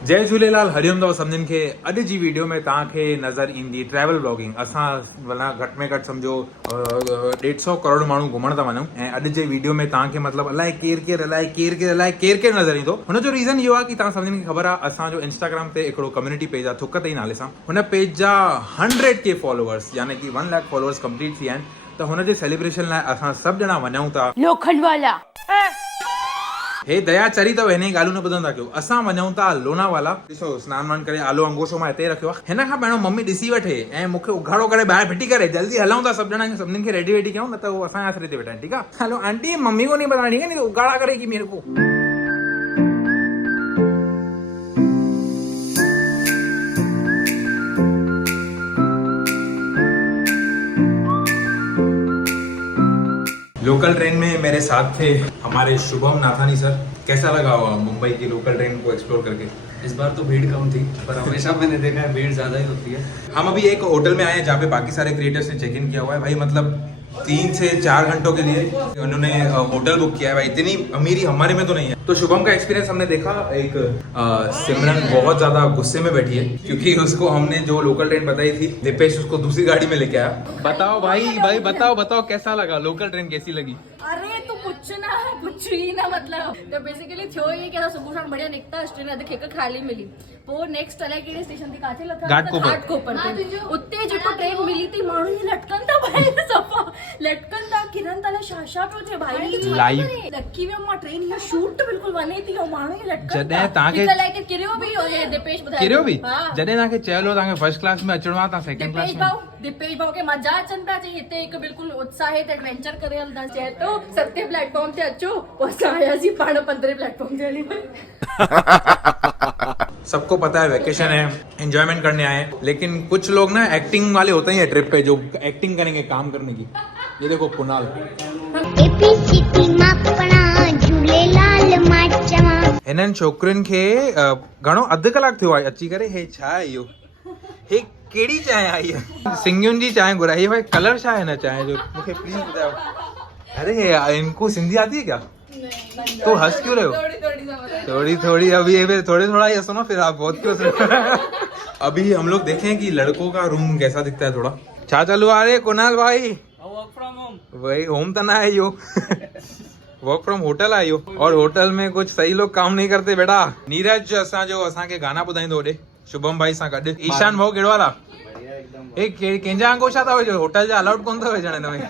जय झूलेलाल, हरिओम अथव सभिनीनि खे। अॼु जी वीडियो में तव्हांखे नज़र ईंदी ट्रैवल ब्लॉगिंग। असां भला घटि में घटि सम्झो 150 करोड़ माण्हू घुमण था वञूं ऐं अॼु जे वीडियो में तव्हांखे मतिलबु अलाए केरु नज़र ईंदो। हुनजो रीज़न इहो आहे कि तव्हां सभिनीनि खे ख़बर आहे असांजो इंस्टाग्राम ते हिकिड़ो कम्युनिटी पेज आहे थुक तई नाले सां। हुन पेज जा 100K फॉलोअर्स यानी कि 1 लाख फॉलोअर्स कंप्लीट थी विया आहिनि। त हुनजे सेलिब्रेशन लाइ असां सभु ॼणा वञूं था लोखंडवाला। हे दया चरी अथव, हिन जी ॻाल्हियूं न ॿुधंदा कयो। असां वञूं था लोनावाला। ॾिसो सनानु वान करे आलो अंगोशो मां हिते रखियो आहे। हिन खां पहिरियों मम्मी ॾिसी वठे ऐं मूंखे उघाड़ो करे ॿाहिरि फिटी करे जल्दी हलूं था सभु ॼणा, सभिनीनि खे रेडी वेडी कयूं, न त उहो असांजे आसिरे ते वेठा आहिनि। ठीकु आहे, हलो आंटी मम्मी को नहीं पता, ठीक है, नहीं तो उघाड़ा करेगी मेरे को। लोकल ट्रेन में मेरे साथ थे हमारे शुभम नाथानी सर। कैसा लगा मुंबई की लोकल ट्रेन को एक्सप्लोर करके? इस बार तो भीड़ कम थी, पर हमेशा मैंने देखा है भीड़ ज्यादा ही होती है। हम अभी एक होटल में आए हैं जहाँ पे बाकी सारे क्रिएटर्स ने चेक इन किया हुआ है। भाई मतलब 3 से 4 घंटों के लिए उन्होंने होटल बुक किया है। भाई इतनी अमीरी हमारे में तो नहीं है। तो शुभम का एक्सपीरियंस हमने देखा। एक सिमरन बहुत ज्यादा गुस्से में बैठी है क्योंकि उसको हमने जो लोकल ट्रेन बताई थी, दीपेश उसको दूसरी गाड़ी में लेके आया। बताओ भाई बताओ कैसा लगा, लोकल ट्रेन कैसी लगी? अरे तू पूछना है कुछ ही ना, मतलब तो बेसिकली थियो ये कि सुबह शाम बढ़िया निकता स्टेशन अधे खेक खाली मिली। वो नेक्स्ट अलाय केड़े स्टेशन थी काथे लगा घाटकोपर उते जेको ट्रेन मिली थी माण्हू ही लटकन था भाई, सफा लटकन था किरण तले शाशा पे थे भाई लाइव लक्की वे मां ट्रेन ये शूट बिल्कुल बने थी, माण्हू ही लटकन जॾहिं तव्हांखे लाइक किरियो भी हो ये दीपेश ॿुधायो किरियो भी जॾहिं तव्हांखे चयो तव्हांखे फर्स्ट क्लास में अचणो आहे, तव्हां सेकंड क्लास में। दीपेश भाऊ के मजा अचनि पिया चई हिते हिकु बिल्कुलु उत्साहित एडवेंचर करे हलंदा। चए तो 7 प्लेटफॉर्म ते अचो, असां आयासीं पाण 15 प्लेटफॉर्म ते हली। सबको पता है वेकेशन है, एंजॉयमेंट करने आए हैं, लेकिन कुछ लोग ना एक्टिंग वाले होते हैं ट्रिप पे, जो एक्टिंग करेंगे काम करने की। ये देखो कुणाल हिननि छोकिरियुनि खे घणो अधु कलाक थियो आहे अची करे। हे छा आहे इहो? हे केड़ी चांहि आई है? सिंगियुनि जी चांहि घुराई है भाई। कलर छा है ना चांहि जो, मुझे प्लीज बताओ। अरे इनको सिंधी आती है क्या? तो हंस क्यों रहे हो? थोड़ी अभी थोड़ा ही हंसो ना, फिर आप बहुत क्यों हंस रहे हो? अभी हम लोग देखें कि लड़कों का रूम कैसा दिखता है थोड़ा। छा चालू आ रहे कुणाल भाई? Work from home. वही होम तो ना है यो वर्क फ्रॉम होटल आयो, और होटल में कुछ सही लोग काम नहीं करते बेटा। नीरज असांखे गाना ॿुधाईंदो होॾे शुभम भाई सां गॾु। ईशान भाऊ कहिड़ो हाल आहे? कंहिंजा अंगोछा था विझो, होटल जा अलाउड कोन थो विझण हिन में।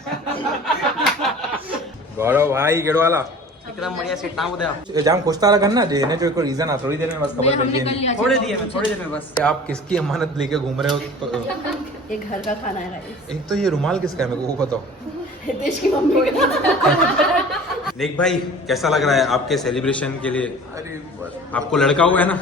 गौरव भाई कहिड़ो हाल आहे? एकदम बढ़िया सीट ना ॿुधायो। जाम खुश था लगन ना, हिन जो कोई रीजन आहे, थोड़ी देर में बस खबर पड़ जाएगी। थोड़ी देर में बस। आप किसकी अमानत लेके घूम रहे हो? तो ये घर का खाना है राइस। एक तो ये रुमाल किसका है मेरे को वो बताओ। हितेश की मम्मी का। देख भाई कैसा लग रहा है आपके सेलिब्रेशन के लिए? अरे आपको लड़का हुआ है ना?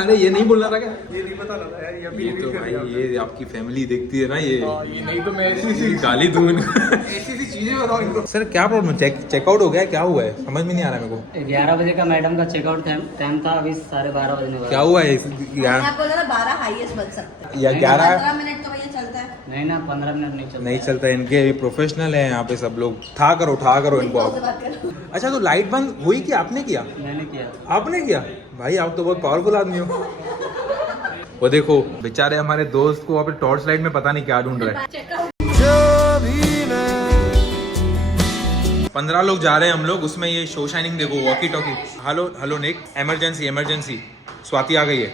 अरे ये नहीं बोलना था क्या? ये नहीं पता लगा यार, ये तो भाई ये आपकी फैमिली देखती है ना, ये नहीं तो मैं ऐसी गाली दूं इनको। ऐसी चीजें बताओ इनको। सर क्या प्रॉब्लम? चेकआउट हो गया, क्या हुआ है? समझ में नहीं आ रहा मेरे को। 11 बजे का मैडम का चेकआउट टाइम था, अभी 12:30 बजने वाला। क्या हुआ है? आपको लगा 12 हाईएस्ट बन सकता है या 11 15 मिनट तो भैया चलता है। नहीं ना, 15 मिनट नहीं चलता है। इनके प्रोफेशनल है यहाँ पे सब लोग। ठा करो इनको आप। अच्छा तो लाइट बंद हुई कि आपने किया? मैंने किया। आपने किया? भाई आप तो बहुत पावरफुल आदमी हो। वो देखो बेचारे हमारे दोस्त को वहाँ पे टॉर्च लाइट में पता नहीं क्या ढूंढ रहे हैं। 15 लोग जा रहे हैं हम लोग, उसमें ये शो शाइनिंग देखो, वॉकी टॉकी। हेलो निक, इमरजेंसी स्वाति आ गई है।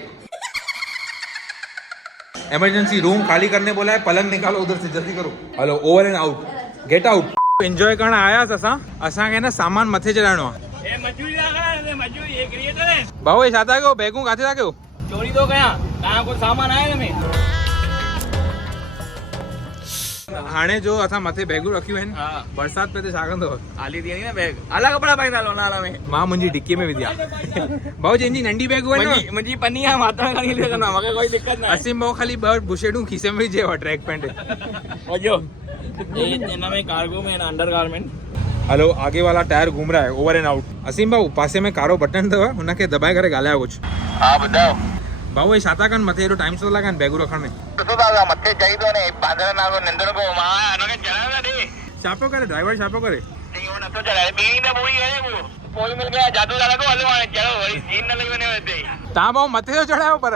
इमरजेंसी रूम खाली करने बोला है, पलंग निकालो उधर से, जल्दी करो। Hello over and out, get out. Enjoy करण आयासीं असांखे न सामान मथे चढ़ाइणो आहे। भाऊ ये छा था कयो? बैगूं काथे था कयो? चोरी तो कया कहाँ को सामान आया में। हाणे जो असां मथे बैगूं रखियूं आहिनि, बरसात पे ते छा कंदव? हाली थी ना बैग, अलग कपड़ा पाईंदा लोनावाला में। मां मुंहिंजी डिक्कीअ में विधी आहे। भाऊ जंहिंजी नंढी बैगूं आहिनि मुंहिंजी पन्नी आहे, माता खणी ले कंदा, मूंखे कोई दिक्कत ना। असीम भाऊ खाली 2 बुशेटूं खीसे में विझे वा, ट्रैक पैंट। वजो इन में कार्गो में अंडरगारमेंट। हलो आगे वाला टायर घूम रहा है, ओवर एंड आउट। असीम भाऊ पासे में कारो बटन अथव, हुनखे दबाए करे ॻाल्हायो कुझु। हा ॿुधायो भाऊ हे छा था कनि? मथे एॾो टाइम छो था लॻाइनि बैगूं रखण में? ॾिसो था मथे चई थो ने बादल नालो निंदण को मां हुनखे चढ़ायो था ॾे। छा पियो करे ड्राइवर, छा पियो करे? नहीं वो नथो चढ़ाए, ॿी न ॿोड़ी है वो। कोई मिल गया जादू दादा को हलवा चलो भाई सीन न लगने होते तव्हां भाऊ मथे जो चढ़ायो पर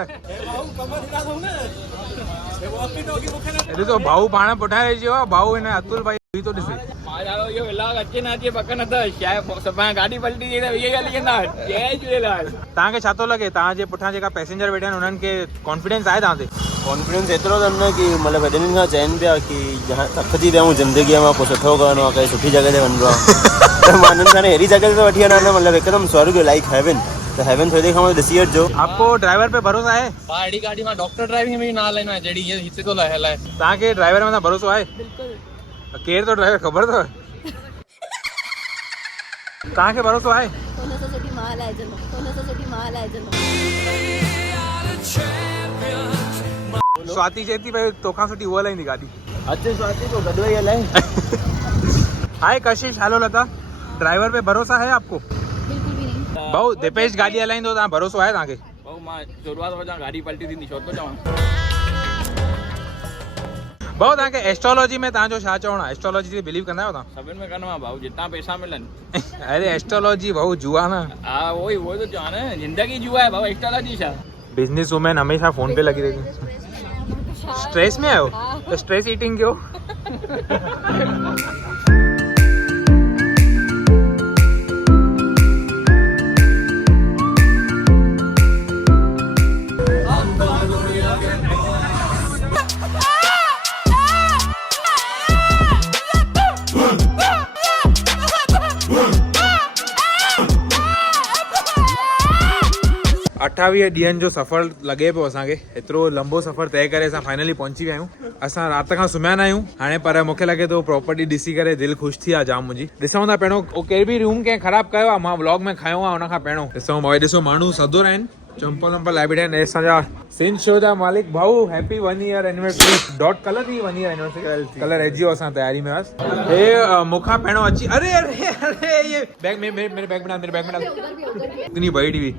ॾिसो भाऊ पाण पुठियां रहिजी वियो आहे भाऊ हिन अतुल भाई बि थो ॾिसे इहो व्लॉग अचे न अचे पक न त छाहे गाॾी पलटी थी त इहे ॻाल्हि कंदा जय झूलेलाल तव्हांखे छा थो लॻे तव्हांजे पुठियां जेका पैसेंजर वेठा आहिनि उन्हनि खे कॉन्फिडेंस आहे तव्हां ते कॉन्फिडेंस एतिरो अथनि न की मतिलबु हेॾे ॾींहंनि खां चइनि पिया की जहां थकिजी विया आहियूं ज़िंदगीअ मां कुझु सुठो करिणो आहे काई सुठी जॻह ते वञिणो आहे त मां हिननि सां अहिड़ी जॻह ते वठी वञा न मतिलबु हिकदमि स्वर्ग लाइक हेवन त हेवन थोरी देरि खां ॾिसी वठिजो आपको ड्राइवर पे भरोसा आहे मां अहिड़ी गाॾी मां डॉक्टर ड्राइविंग में ना हलाईंदो आहियां जहिड़ी हीअ हिते थो हलाए तव्हांखे ड्राइवर मथां भरोसो आहे केरु तो ड्राइवर ख़बर अथव तव्हांखे भरोसो आहे स्वाति चए थी भई तोखां सुठी उहा हलाईंदी गाॾी अचे स्वाति को गॾु वेही हलाए हाय कशिश हेलो लता ड्राइवर पे भरोसा है आपको बिल्कुल भी नहीं भाऊ दीपेश गाॾी हलाईंदो तव्हां भरोसो आहे तव्हांखे भाऊ मां शुरूआत वञा गाॾी पलटी थींदी छो थो चवां भाऊ तव्हांखे एस्ट्रोलॉजी में तव्हांजो छा चवणो आहे एस्ट्रोलॉजी ते बिलीव कंदा आहियो तव्हां सभिनि में कंदो आहियां भाऊ जितां पैसा मिलनि अरे एस्ट्रोलॉजी भाऊ जुआ न हा उहो ई थो चवां न ज़िंदगी जुआ आहे भाऊ एस्ट्रोलॉजी छा बिजनेस वुमेन हमेशा फोन पे लगी रहती स्ट्रेस में आयो तो स्ट्रेस ईटिंग क्यों अठावीह ॾींहंनि जो सफ़र लॻे पियो असांखे एतिरो लंबो सफ़र तय करे असां फाइनली पहुची विया आहियूं असां राति खां सुम्हिया न आहियूं हाणे पर मूंखे लॻे थो प्रॉपर्टी ॾिसी करे दिलि ख़ुशि थी आहे जाम मुंहिंजी ॾिसूं था पहिरियों कहिड़ी बि रूम कंहिं ख़राबु कयो आहे मां व्लॉग में खयो आहे हुनखां पहिरियों ॾिसूं भाई ॾिसो माण्हू सदुर आहिनि चंपल वंपल लाइ बीठा आहिनि असांजा सिंध शो जा मालिक भाऊ happy 1 year anniversary dot colour थी 1 ईयर एनिवर्सरी कलर अची वियो असां तयारी में हुआसीं हे मूंखां पहिरियों अची अरे अरे अरे ये बैग में मेरे बैग में मेरे बैग में इतनी बड़ी टीवी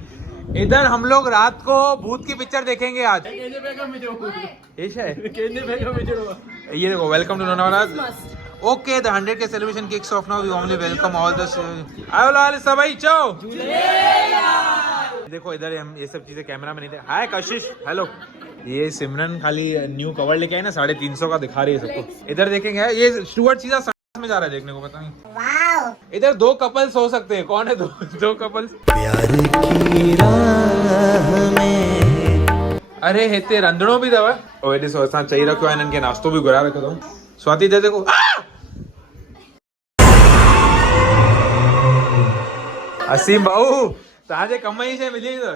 इधर हम लोग रात को भूत की पिक्चर देखेंगे आज ये देखो welcome to Lonavala okay the 100K celebration kicks off now we warmly welcome all the आयो लाल सबाई चो देखो इधर हम ये सब चीजें कैमरा में नहीं थे हाय कशिश हेलो ये सिमरन खाली न्यू कवर लेके आई ना 350 का दिखा रही है सबको इधर देखेंगे ये स्टुअर्ट सीधा में जा रहा है देखने को पता नहीं इधर 2 कपल्स हो सकते हैं कौन है दो कपल्स प्यार की राह में अरे हिते रंधणो बि अथव ओए ॾिसो असां चई रखियो आहे हिननि खे नाश्तो बि घुराए रखियो अथऊं स्वाति दे देखो असीम भाऊ तव्हांजे कम जी शइ मिली अथव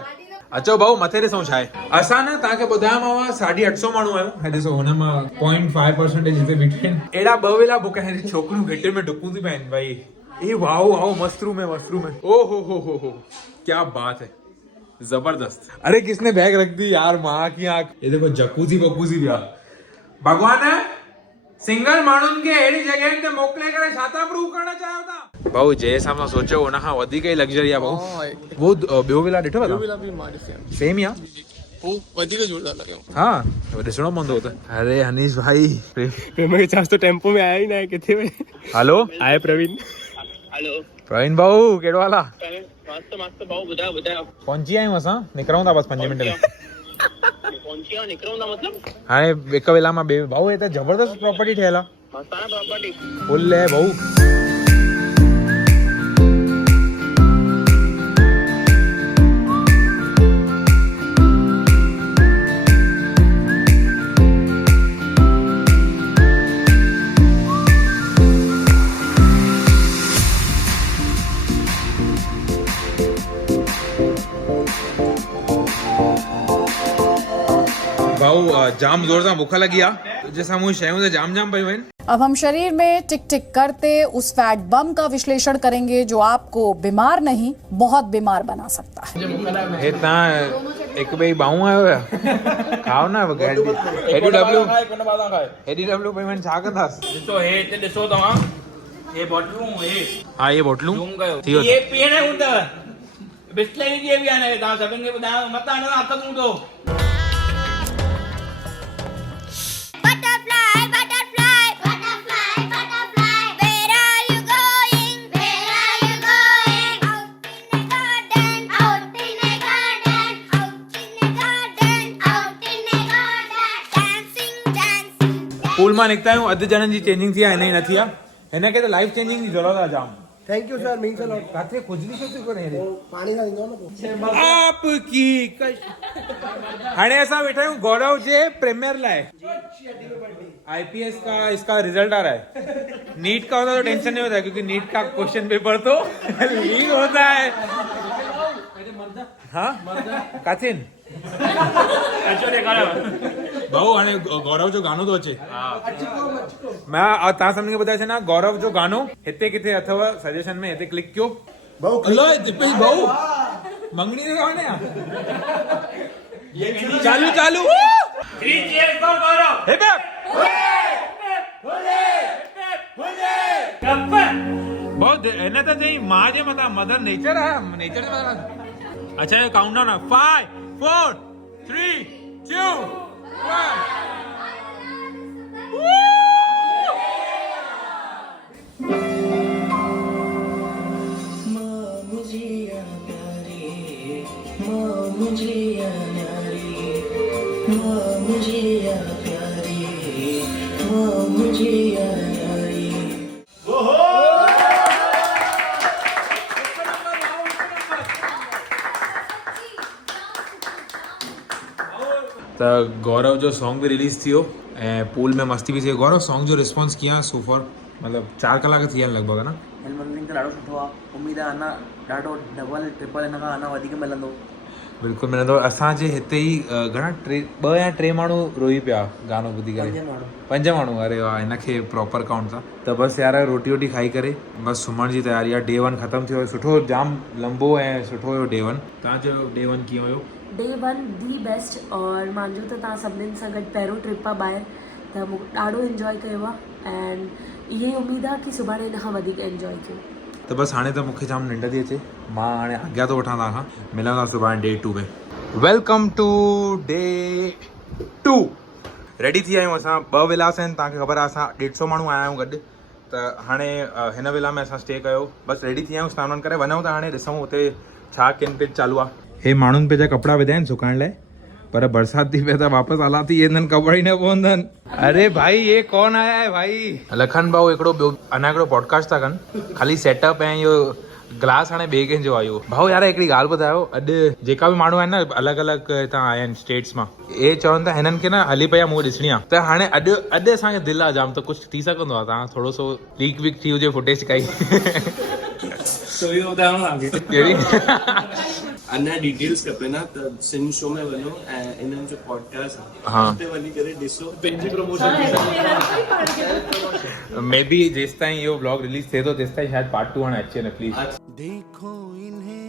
अचो भाऊ मथे ॾिसूं छा आहे असां न तव्हांखे ॿुधायोमांव 850 माण्हू आहियूं ऐं ॾिसो हुन मां 0.5% हिते बीठा आहिनि अहिड़ा 2 वेला बुक आहिनि छोकिरियूं घिटे में डुकूं थी पाइनि भाई ए वाओ वाओ मस्त रूम है ओ हो क्या बात है जबरदस्त अरे किसने बैग रख दी यार माँ की आंख ये देखो जकूजी बकूजी भी भगवान सिंगल माण्हुनि खे अहिड़ी जॻहियुनि ते मोकिले करे छा था प्रूव करणु चाहियो था भाऊ जे हिसाब सां सोचो हुन खां वधीक ई लग्जरी आहे भाऊ वो ॿियो विला ॾिठो आहे सेम ई आहे वो वधीक जोरदार लॻियो हा ॾिसणो पवंदो त अरे हनीश भाई मूंखे छा तो टेम्पो में आया ई न आहे किथे वई हेलो आहे प्रवीण हेलो प्रवीण भाऊ कहिड़ो हाल आहे मस्त भाऊ ॿुधायो पहुची विया आहियूं असां निकिरूं था बसि 5 मिंट में पहुची विया निकिरूं था मतलब हाणे हिकु वेला मां ॿिए भाऊ हे त ज़बरदस्त प्रॉपर्टी ठहियल आहे मस्ताना प्रॉपर्टी फुल है भाऊ भाऊ जाम जोर सां बुख लगी आहे जैसा मुझे शयूं से जाम पयूं आहिनि अब हम शरीर में टिक टिक करते उस फैट बम का विश्लेषण करेंगे जो आपको बीमार नहीं बहुत बीमार बना सकता है हे तव्हां हिकु ॿई बाहूं आयो या खाओ न एडीडब्ल्यू पेमेंट छा कंदासीं ॾिसो हे हिते ॾिसो तव्हां हे बोटलूं हे हा ये बोटलूं ज़ूम कयो थी वियो ये पीअण हूंदव बिस्लरी जी बि आहे तव्हां सभिनि खे ॿुधायो मतां न हथ धोतो पूल में निकता हूँ अध जन जी चेंजिंग थी हिन न थी हिन खे त लाइफ चेंजिंग जी ज़रूरत आहे जाम thank you sir means a lot काथे खुजली छो थी करे पानी का ईंदो न पोइ आपकी हाणे असां वेठा आहियूं गौरव जे प्रीमियर लाइ आईपीएस का इसका रिजल्ट आ रहा है नीट का होता तो टेंशन नहीं होता है क्योंकि नीट का क्वेश्चन पेपर तो लीक होता है हाँ काचिन भाऊ हाणे गौरव जो गानो तो अचे मैं तव्हां सभिनी खे ॿुधाए छॾियां गौरव जो गानो हिते किथे अथव सजेशन में हिते क्लिक कयो भाऊ अलाए दिपेश भाऊ मंगनी ने गाने चालू चालू हिप बहुत हिन त चई मां जे मथां मदर नेचर आहे नेचर जे मथां अच्छा ये काउंटडाउन है 5 4 3 2 त गौरव जो सॉन्ग भी रिलीज थियो ऐं पूल में मस्ती भी थी गौरव सॉन्ग जो रिस्पॉन्स कीअं सो फॉर मतलब 4 कलाक थी विया लॻभॻि न हिन त ॾाढो सुठो आहे उमेद आहे अञा ॾाढो डबल ट्रिपल हिन खां अञा वधीक मिलंदो बिल्कुलु मिलंदो असांजे हिते ई घणा 2 या 3 माण्हू रोई पिया गानो ॿुधी करे 5 माण्हू अरे वाह हिनखे प्रॉपर काउंट सां त बसि यार रोटी वोटी खाई करे बसि सुम्हण जी तयारी आहे डे 1 ख़तमु थियो सुठो जाम लंबो ऐं सुठो हुयो डे 1 तव्हांजो डे 1 कीअं हुयो डे 1 दी बेस्ट और मुंहिंजो त तव्हां सभिनीनि सां गॾु पहिरियों ट्रिप आहे ॿाहिरि त मूं ॾाढो इंजॉय कयो आहे एंड इहा ई उमेद आहे की सुभाणे हिन खां वधीक इंजॉय कयूं त बसि हाणे त मूंखे जाम निंड थी अचे मां हाणे आज्ञा थो वठां तव्हां खां मिलूं था सुभाणे डे 2 में वेलकम टू डे 2 रेडी थी आहियूं असां 2 विलास आहिनि तव्हांखे ख़बर आहे असां 150 माण्हू आया आहियूं गॾु त हाणे हिन विला में असां स्टे कयो बसि रेडी थी आहियूं सनानु वानु करे वञूं था हाणे ॾिसूं हुते छा किन पिच चालू आहे हे माण्हुनि पे जा कपिड़ा विधा आहिनि सुकाइण लाइ पर बरसात थी पए त वापसि आला थी वेंदनि कपिड़ा ई न पवंदनि अरे भाई ये कौन आया है भाई लखन भाऊ हिकिड़ो ॿियो अञा हिकिड़ो पॉडकास्ट था कनि ख़ाली सेटअप ऐं इहो ग्लास हाणे ॿिए कंहिंजो आयो भाऊ यार हिकिड़ी ॻाल्हि ॿुधायो अॼु जेका बि माण्हू आहिनि न अलॻि अलॻि हितां आया आहिनि स्टेट्स मां इहे चवनि था हिननि खे न हली पई आहे मूंखे ॾिसणी आहे त हाणे अॼु असांखे दिलि आहे जाम त कुझु थी सघंदो आहे तव्हां थोरो सो लीक वीक थी हुजे फुटेज काई अञा डिटेल्स खपे न त सिन शो में वञो ऐं इन्हनि जो पॉडकास्ट हाँ हुते वञी करे ॾिसो पंहिंजी प्रमोशन मे बी जेसि ताईं इहो ब्लॉग रिलीज थिए थो तेसि ताईं शायदि पार्ट 2 हाणे अचे न प्लीज देखो इन्हें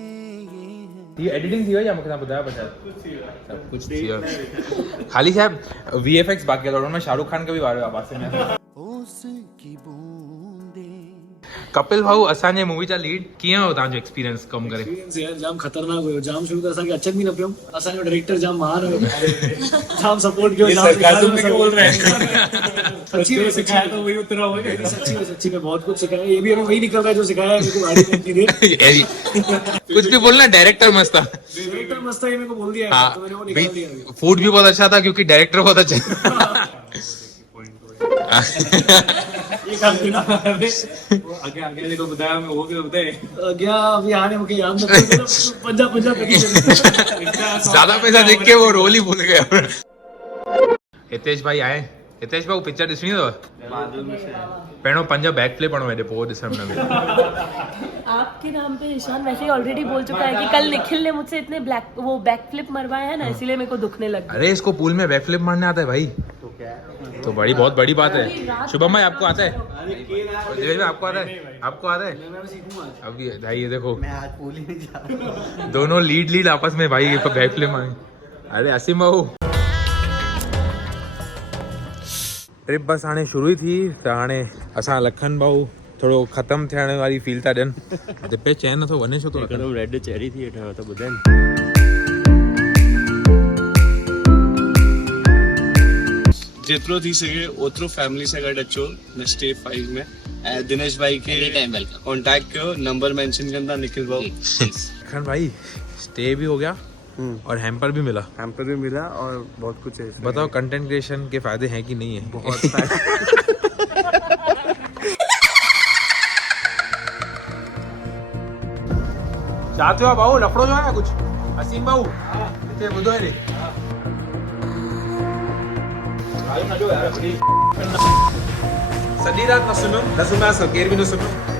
ये एडिटिंग थी वई या मूंखे तव्हां ॿुधायो शायदि सभु कुझु थी वियो ख़ाली शायदि VFX बाक़ी आहे हुन में शाहरुख खान खे बि वारियो आहे पासे में कपिल भाऊ असांजे मूवी जा लीड कीअं हो तव्हांजो एक्सपीरियंस कमु करे जाम ख़तरनाक हुयो जाम शुरू त असांखे अचनि बि न पियो असांजो डायरेक्टर जाम महान हुयो जाम सपोर्ट कयो सच्ची में सिखाया तो वही उतरा हुआ सच्ची में बहुत कुछ सिखाया ये भी हमें वही निकल रहा है जो सिखाया है मेरे को गाड़ी में धीरे कुछ भी बोलना डायरेक्टर मस्त था डायरेक्टर मस्त है मेरे को बोल दिया तो मैंने वो निकाल दिया फूड भी बहुत अच्छा था क्योंकि डायरेक्टर बहुत अच्छा ये काम किया आगे आगे देखो बताया मैं वो भी बताए गया अभी आने मुझे याद नहीं पंजाब ज्यादा पैसा देख के वो रोल ही भूल गया हितेश भाई आए हितेश भाऊ पिक्चर ॾिसणी अथव पहिरियों 5 बैक फ्लिप हणो हेॾे पोइ ॾिसण में आपके नाम पे ईशान वैसे ही ऑलरेडी बोल चुका है कि कल निखिल ने मुझसे इतने बैक फ्लिप मरवाया है ना इसीलिए मेरे को दुखने लगा अरे इसको पूल में बैक फ्लिप मारने आता है भाई तो बहुत बड़ी बात है शुभम भाई आपको आता है दिवेश भाई आपको आता है आपको आता है अभी भाई ये देखो मैं आज पूल ही नहीं जा रहा दोनों लीड आपस में भाई बैक फ्लिप मारे अरे असीम भाऊ ट्रिप बस हाणे शुरू ही थी त हाणे असां लखन भाऊ थोरो ख़तमु थियण वारी फील था ॾियनि दिपे चैन नथो वञे छो थो हिकदमि रेड चेरी थी वेठा त ॿुधाइनि जेतिरो थी सघे ओतिरो फैमिली सां गॾु अचो स्टे 5 में ऐं दिनेश भाई खे कॉन्टेक्ट कयो नंबर मेंशन कंदा निखिल भाऊ लखन भाई स्टे भी हो गया और हैम्पर भी मिला। हैम्पर भी मिला और बहुत कुछ है इसमें। बताओ कंटेंट क्रिएशन के फायदे हैं कि नहीं है? बहुत चाहते हो भाऊ लफड़ो जो है कुछ असीम भाऊ इतने बुधो है रे सॼी रात न सुम्हियो न सुम्हियासीं केर बि न सुम्हियो